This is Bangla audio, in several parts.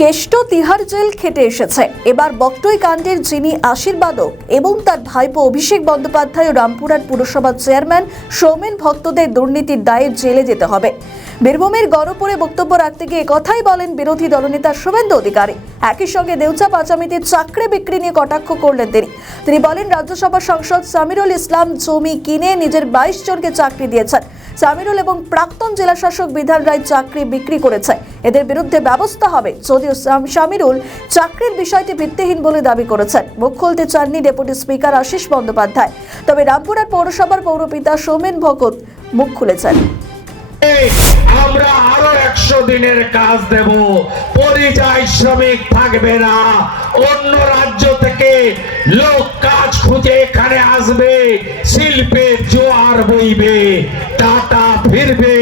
কেষ্ট তিহার জেল খেটে এসেছে। এবার বকটই কাণ্ডের যিনি আশীর্বাদক এবং তার ভাইপো অভিষেক বন্দ্যোপাধ্যায় ও রামপুরহাট পুরসভার চেয়ারম্যান সৌমেন ভক্তদের দুর্নীতির দায়ে জেলে যেতে হবে। বীরভূমের গড়পড়ে বক্তব্য রাখতে গিয়ে কথাই বলেন বিরোধী দলনেতা শুভেন্দু অধিকারী। একই সঙ্গে দেউচা পাচামিতে চাকরি বিক্রি নিয়ে কটাক্ষ করলেন তিনি বলেন, রাজ্যসভা সাংসদ সামিরুল ইসলাম জমি কিনে নিজের 22 জনকে চাকরি দিয়েছেন। সামিরুল এবং প্রাক্তন জেলা শাসক বিধান রায় চাকরি বিক্রি করেছে, এদের বিরুদ্ধে ব্যবস্থা হবে। যদিও সামিরুল চাকরির বিষয়টি ভিত্তিহীন বলে দাবি করেছেন। মুখ খুলতে চাননি ডেপুটি স্পিকার আশিস বন্দ্যোপাধ্যায়, তবে রামপুরহাট পৌরসভার পৌরপিতা সৌমেন ভগত মুখ খুলেছেন। আমরা আরো 100 দিনের কাজ দেব, পরিযায়ী শ্রমিক থাকবে না, অন্য রাজ্য থেকে লোক কাজ খুঁজে এখানে আসবে, শিল্পের জোয়ার বইবে, টাটা ফিরবে,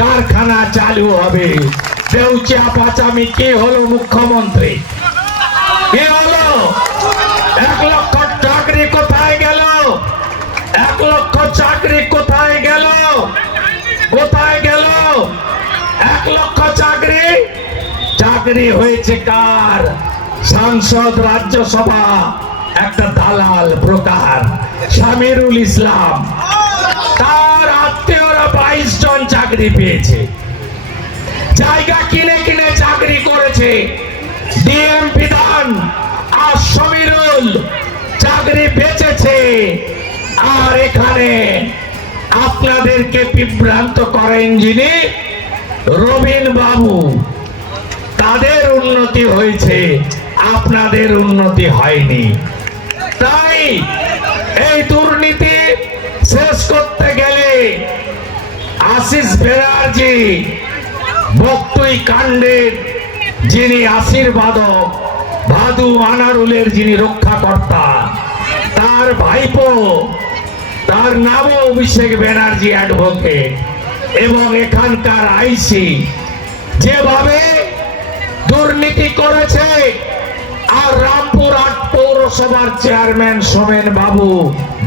কারখানা চালু হবে। দেউচা পাচামি কি হলো মুখ্যমন্ত্রী? কি হলো? 1 লক্ষ চাকরি কোথায় গেল? 1 লক্ষ চাকরি কোথায় গেল? কোথায় গেল 1 লক্ষ চাকরি হয়েছে কার? সাংসদ, রাজ্যসভা একটা দালাল ব্রোকার সামিরুল ইসলাম, তার আত্মীয়রা 22 জন চাকরি পেয়েছে। জায়গা কিনে কিনে চাকরি করেছে। ডিএম বিধান আর সামিরুল চাকরি বেচেছে। আর এখানে আপনাদেরকে বিভ্রান্ত করেন যিনি রবিন বাবু, তাদের উন্নতি হয়েছে, আপনাদের উন্নতি হয়নি। তাই এই দুর্নীতি শেষ করতে গেলে আশিস ব্যানার্জি বকটই কাণ্ডের যিনি আশীর্বাদক, ভাদু আনারুলের যিনি রক্ষাকর্তা, তার ভাইপো, তার নামও অভিষেক ব্যানার্জি অ্যাডভোকেট, এবং এখানকার আইসি যেভাবে দুর্নীতি করেছে, আর রামপুরহাট পৌরসভার চেয়ারম্যান সোমেন বাবু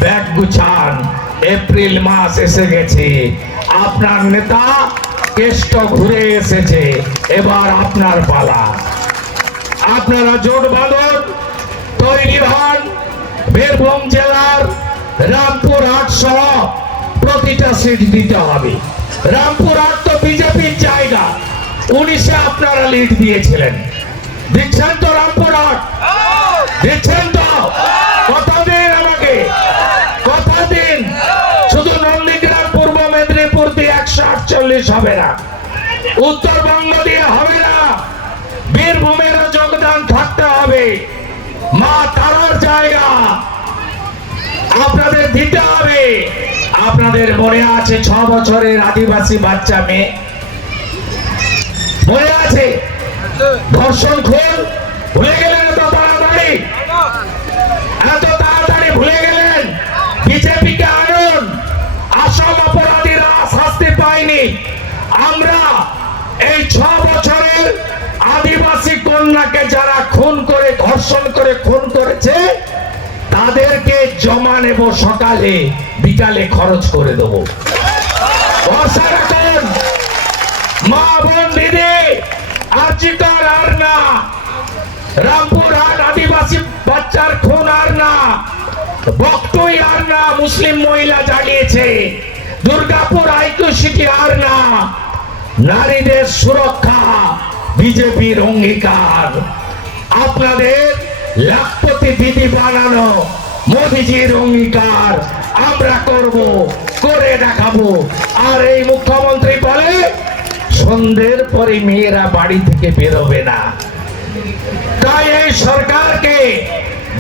ব্যাগ গুছান, এপ্রিল মাস এসে গেছে, আপনার নেতা কেষ্ট ঘুরে এসেছে, এবার আপনার পালা। আপনারা জোট বাঁধন, তৈরি হন। বীরভূম জেলার রামপুরহাট সহ প্রতিটা সিট দিতে হবে। রামপুরহাট তো বিজেপির জায়গা, 19-এ আপনারা লিড দিয়েছিলেন, দিচ্ছেন তো? রামপুরহাট দিচ্ছেন তো? কথা দিন আমাকে, কথা দিন। শুধু নন্দীগ্রাম, পূর্ব মেদিনীপুর দিয়ে 148 হবে না, উত্তরবঙ্গ দিয়ে হবে না, বীরভূমেরও যোগদান থাকতে হবে। মা তারার জায়গা আপনাদের দিতে হবে। আপনাদের মনে আছে 6 বছরের আদিবাসী বাচ্চা মেয়ে, মনে আছে? ধর্ষণ খুন ভুলে গেলেন এত তাড়াতাড়ি? এত তাড়াতাড়ি ভুলে গেলেন? বিজেপিকে আনুন, আসাম অপরাধীরা শাস্তি পায়নি। আমরা এই 6 বছরের আদিবাসী কন্যাকে যারা খুন করে, ধর্ষণ করে খুন করেছে, তাদেরকে জমা নেব, সকালে বিকালে খরচ করে দেব। ভরসা রাখুন। মা বোন দিদি, আর্জিকর আর না, রামপুরহাট আদিবাসী বাচ্চার খুন আর না, বকটই আর না, মুসলিম মহিলা জ্বালিয়েছে, দুর্গাপুর আইকিউ সিটি আর না। নারীদের সুরক্ষা বিজেপির অঙ্গীকার। আপনাদের লাখপতি দিদি বানানো মোদিজির অঙ্গীকার আমরা করব, করে দেখাবো। আর এই মুখ্যমন্ত্রী বলে সন্ধ্যের পরে মেয়েরা বাড়ি থেকে বেরোবে না। তাই এই সরকারকে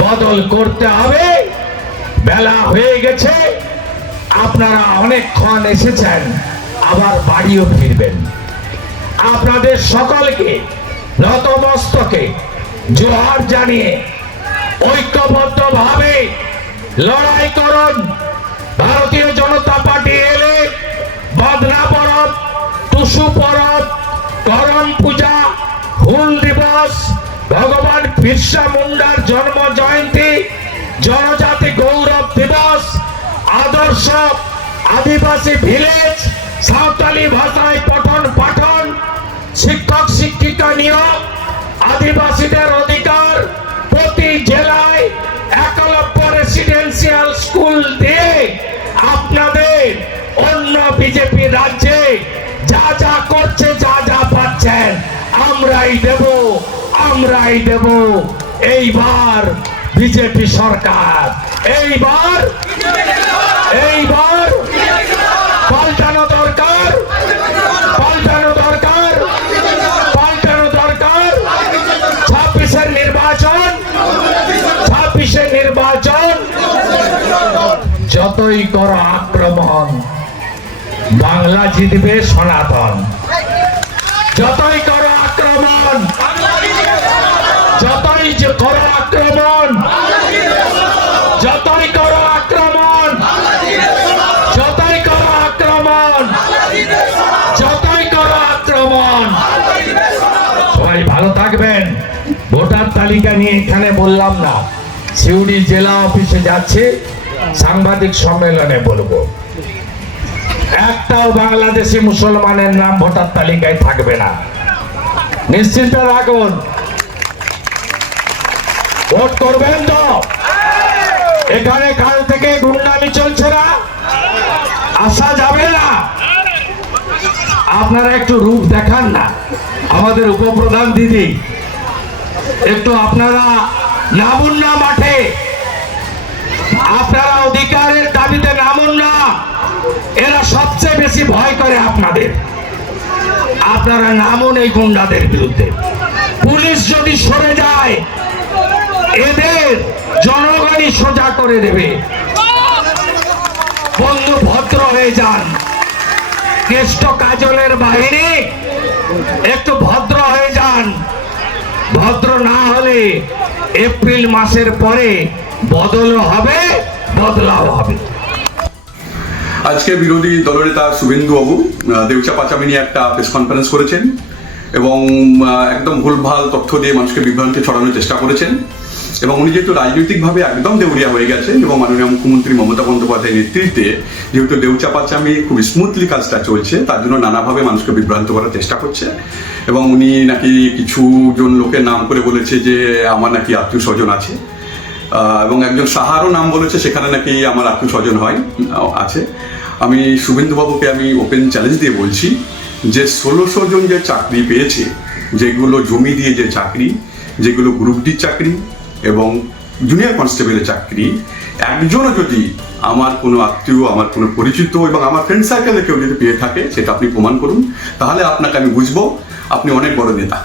বদল করতে হবে। বেলা হয়ে গেছে, আপনারা অনেকক্ষণ এসেছেন, আবার বাড়িও ফিরবেন। আপনাদের সকলকে নতমস্তকে জোহার জানিয়ে ঐক্যবদ্ধভাবে লড়াই করুন। ভারতীয় জনতা পার্টি এলে বাদনা পরব, টুসু পরব, করম পূজা, হুল দিবস, ভগবান বিরসা মুন্ডার জন্ম জয়ন্তী, জনজাতি গৌরব দিবস, আদর্শ আদিবাসী ভিলেজ, সাঁওতালি ভাষায় পঠন পাঠন, শিক্ষক শিক্ষিকা নিয়োগ, আমরাই দেব এইবার বিজেপি সরকার, এইবার পাল্টানো দরকার। 26 নির্বাচন যতই করো আক্রমণ, বাংলা জিতবে সনাতন। যতই করো আক্রমণ, সবাই ভালো থাকবেন। ভোটার তালিকা নিয়ে এখানে বললাম না, সিউড়ি জেলা অফিসে যাচ্ছি, সাংবাদিক সম্মেলনে বলবো। একটাও বাংলাদেশি মুসলমানের নাম ভোটার তালিকায় থাকবে না, নিশ্চিত রাখুন। ভোট করবেন তো? এখানে কাল থেকে গুন্ডামি চলছে না, আসা যাবে না। আপনারা একটু রূপ দেখান না, আমাদের উপপ্রধান দিদি, একটু আপনারা নামুন না মাঠে, আপনারা অধিকারের দাবিতে নামুন না। এরা সবচেয়ে বেশি ভয় করে আপনাদের। আপনারা নামুন এই গুন্ডাদের বিরুদ্ধে। পুলিশ যদি সরে যায়, এদের জনগণই সোজা করে দেবে। বন্ধু, ভদ্র হয়ে যান। কেষ্ট কাজলের বাহিনী, একটু ভদ্র হয়ে যান। ভদ্র না হলে এপ্রিল মাসের পরে বদলও হবে, বদলাও হবে। আজকে বিরোধী দলনেতা শুভেন্দু বাবু দেউচা পাচামি নিয়ে একটা প্রেস কনফারেন্স করেছেন এবং একদম ভুলভাল তথ্য দিয়ে মানুষকে বিভ্রান্তি ছড়ানোর চেষ্টা করেছেন। এবং উনি যেহেতু রাজনৈতিকভাবে একদম দেউলিয়া হয়ে গেছেন এবং মাননীয় মুখ্যমন্ত্রী মমতা বন্দ্যোপাধ্যায়ের নেতৃত্বে যেহেতু দেউচা পাচামি খুব স্মুথলি কাজটা চলছে, তার জন্য নানাভাবে মানুষকে বিভ্রান্ত করার চেষ্টা করছে। এবং উনি নাকি কিছু জন লোকের নাম করে বলেছে যে আমার নাকি আত্মীয় স্বজন আছে, এবং একজন সাহারও নাম বলেছে, সেখানে নাকি আমার আত্মীয় স্বজন আছে। আমি শুভেন্দুবাবুকে আমি ওপেন চ্যালেঞ্জ দিয়ে বলছি যে 1600 জন যে চাকরি পেয়েছে, যেগুলো জমি দিয়ে যে চাকরি, যেগুলো গ্রুপ ডি চাকরি এবং জুনিয়র কনস্টেবলের চাকরি, একজনও যদি আমার কোনো আত্মীয়, আমার কোনো পরিচিত এবং আমার ফ্রেন্ড সার্কেলে কেউ যদি পেয়ে থাকে, সেটা আপনি প্রমাণ করুন, তাহলে আপনাকে আমি বুঝবো আপনি অনেক বড় নেতা।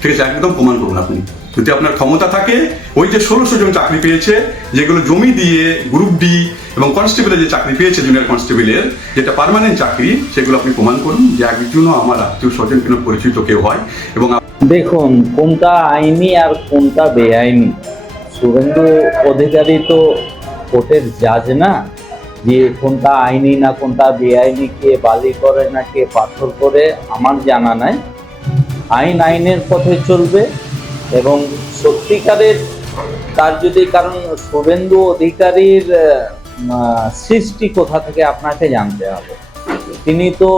ঠিক আছে, একদম প্রমাণ করুন আপনি। যদি আপনার ক্ষমতা থাকে, ওই যে 1600 জন চাকরি পেয়েছে, যেগুলো জমি দিয়ে গ্রুপ ডি এবং কনস্টেবলের যে চাকরি পেয়েছে, জুনিয়র কনস্টেবলের যেটা পার্মানেন্ট চাকরি, সেগুলো আপনি প্রমাণ করুন যে একজনও আমার আত্মীয় স্বজন কোনো পরিচিত কেউ হয়। এবং দেখুন, কোনটা আইনি আর কোনটা বেআইনি, শুভেন্দু অধিকারী তো কোর্টের জাজ না, যে কোনটা আইনি না কোনটা বেআইনি, কে বালি করে না কে পাথর করে, আমার জানা নাই। আইনের পথে চলবে এবং সত্যিকারের তার যদি, কারণ শুভেন্দু অধিকারীর সৃষ্টি কোথা থেকে আপনাকে জানতে হবে। তিনি তো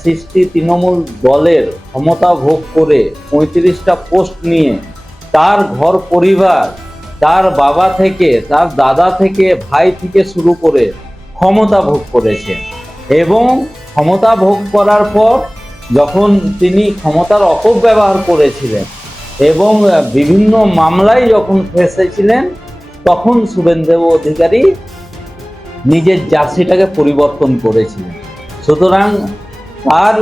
সৃষ্টি তৃণমূল দলের ক্ষমতা ভোগ করে 35টা পোস্ট নিয়ে তার ঘর পরিবার, তার বাবা থেকে, তার দাদা থেকে, ভাই থেকে শুরু করে ক্ষমতা ভোগ করেছে। এবং ক্ষমতা ভোগ করার পর যখন তিনি ক্ষমতার অপব্যবহার করেছিলেন এবং বিভিন্ন মামলায় যখন ফেঁসেছিলেন, তখন শুভেন্দু অধিকারী নিজের জার্সিটাকে পরিবর্তন করেছিলেন। সুতরাং তার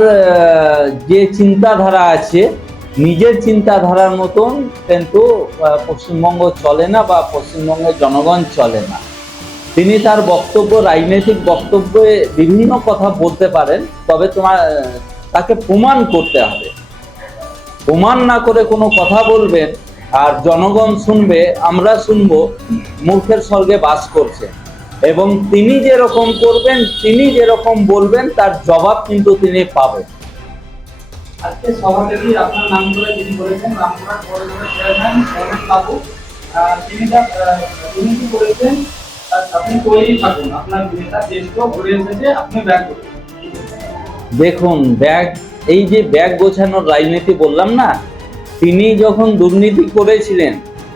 যে চিন্তাধারা আছে, নিজের চিন্তাধারার মতন কিন্তু পশ্চিমবঙ্গ চলে না বা পশ্চিমবঙ্গের জনগণ চলে না। তিনি তার বক্তব্য, রাজনৈতিক বক্তব্যে বিভিন্ন কথা বলতে পারেন, তবে তাকে প্রমাণ করতে হবে। প্রমাণ না করে কোনো কথা বলবেন আর জনগণ শুনবে, আমরা শুনবো, মূর্খের স্বর্গে বাস করছে। এবং তিনি যেরকম করবেন, তিনি যেরকম বলবেন, তার জবাব কিন্তু তিনি পাবেন। আজকে সভাপতি আপনার নাম করে যিনি বলেছেন, রামপুরহাট পৌরসভার চেয়ারম্যান সৌমেন বাবু, তিনি দুর্নীতি করেছেন, আপনি তৈরি থাকুন, আপনার নেতা দেশকে ঘুরে এসেছে, আপনি ব্যাগ করুন। দেখুন, এই যে ব্যাগ গোছানোর রাজনীতি বললাম না, তিনি যখন দুর্নীতি করেছিলেন,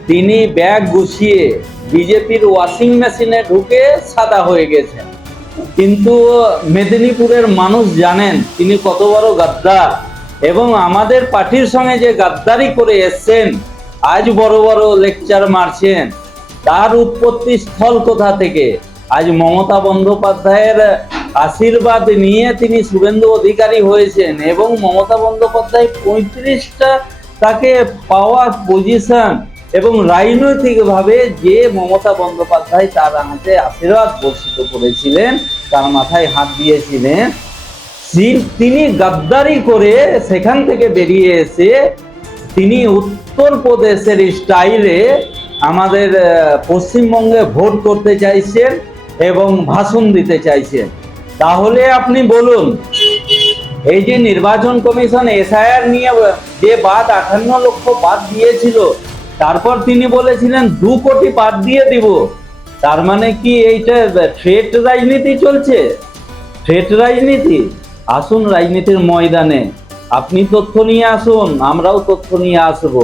তিনি ব্যাগ গুছিয়ে বিজেপির ওয়াশিং মেশিনে ঢুকে সাদা হয়ে গেছেন। কিন্তু মেদিনীপুরের মানুষ জানেন তিনি কত বড় গাদ্দার। এবং আমাদের পার্টির সঙ্গে যে গাদ্দারি করে এসছেন, আজ বড় বড় লেকচার মারছেন, তার উৎপত্তি স্থল কোথা থেকে? আজ মমতা বন্দ্যোপাধ্যায়ের আশীর্বাদ নিয়ে তিনি শুভেন্দু অধিকারী হয়েছেন এবং মমতা বন্দ্যোপাধ্যায় 35টা তাকে পাওয়ার পজিশন এবং রাজনৈতিকভাবে যে মমতা বন্দ্যোপাধ্যায় তার হাতে আশীর্বাদ বর্ষিত করেছিলেন, তার মাথায় হাত দিয়েছিলেন, তিনি গাদ্দারি করে সেখান থেকে বেরিয়ে এসে তিনি উত্তরপ্রদেশের স্টাইলে আমাদের পশ্চিমবঙ্গে ভোট করতে চাইছেন এবং ভাষণ দিতে চাইছেন। তাহলে আপনি বলুন, এই যে নির্বাচন কমিশন এসআইআর নিয়ে যে বাদ 58 লক্ষ বাদ দিয়েছিল, তারপর তিনি বলেছিলেন 2 কোটি বাদ দিয়ে দিব। তার মানে কি এইটা থ্রেট রাজনীতি চলছে? থ্রেট রাজনীতি? আসুন রাজনীতির ময়দানে, আপনি তথ্য নিয়ে আসুন, আমরাও তথ্য নিয়ে আসবো।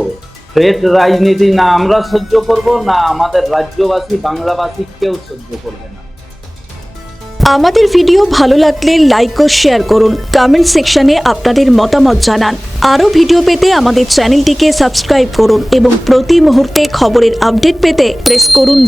থ্রেট রাজনীতি না আমরা সহ্য করব, না আমাদের রাজ্যবাসী বাংলাভাষী কেউ সহ্য করবে না। আমাদের ভিডিও ভালো লাগলে লাইক ও শেয়ার করুন, কমেন্ট সেকশনে আপনাদের মতামত জানান। আরও ভিডিও পেতে আমাদের চ্যানেলটিকে সাবস্ক্রাইব করুন এবং প্রতি মুহূর্তে খবরের আপডেট পেতে প্রেস করুন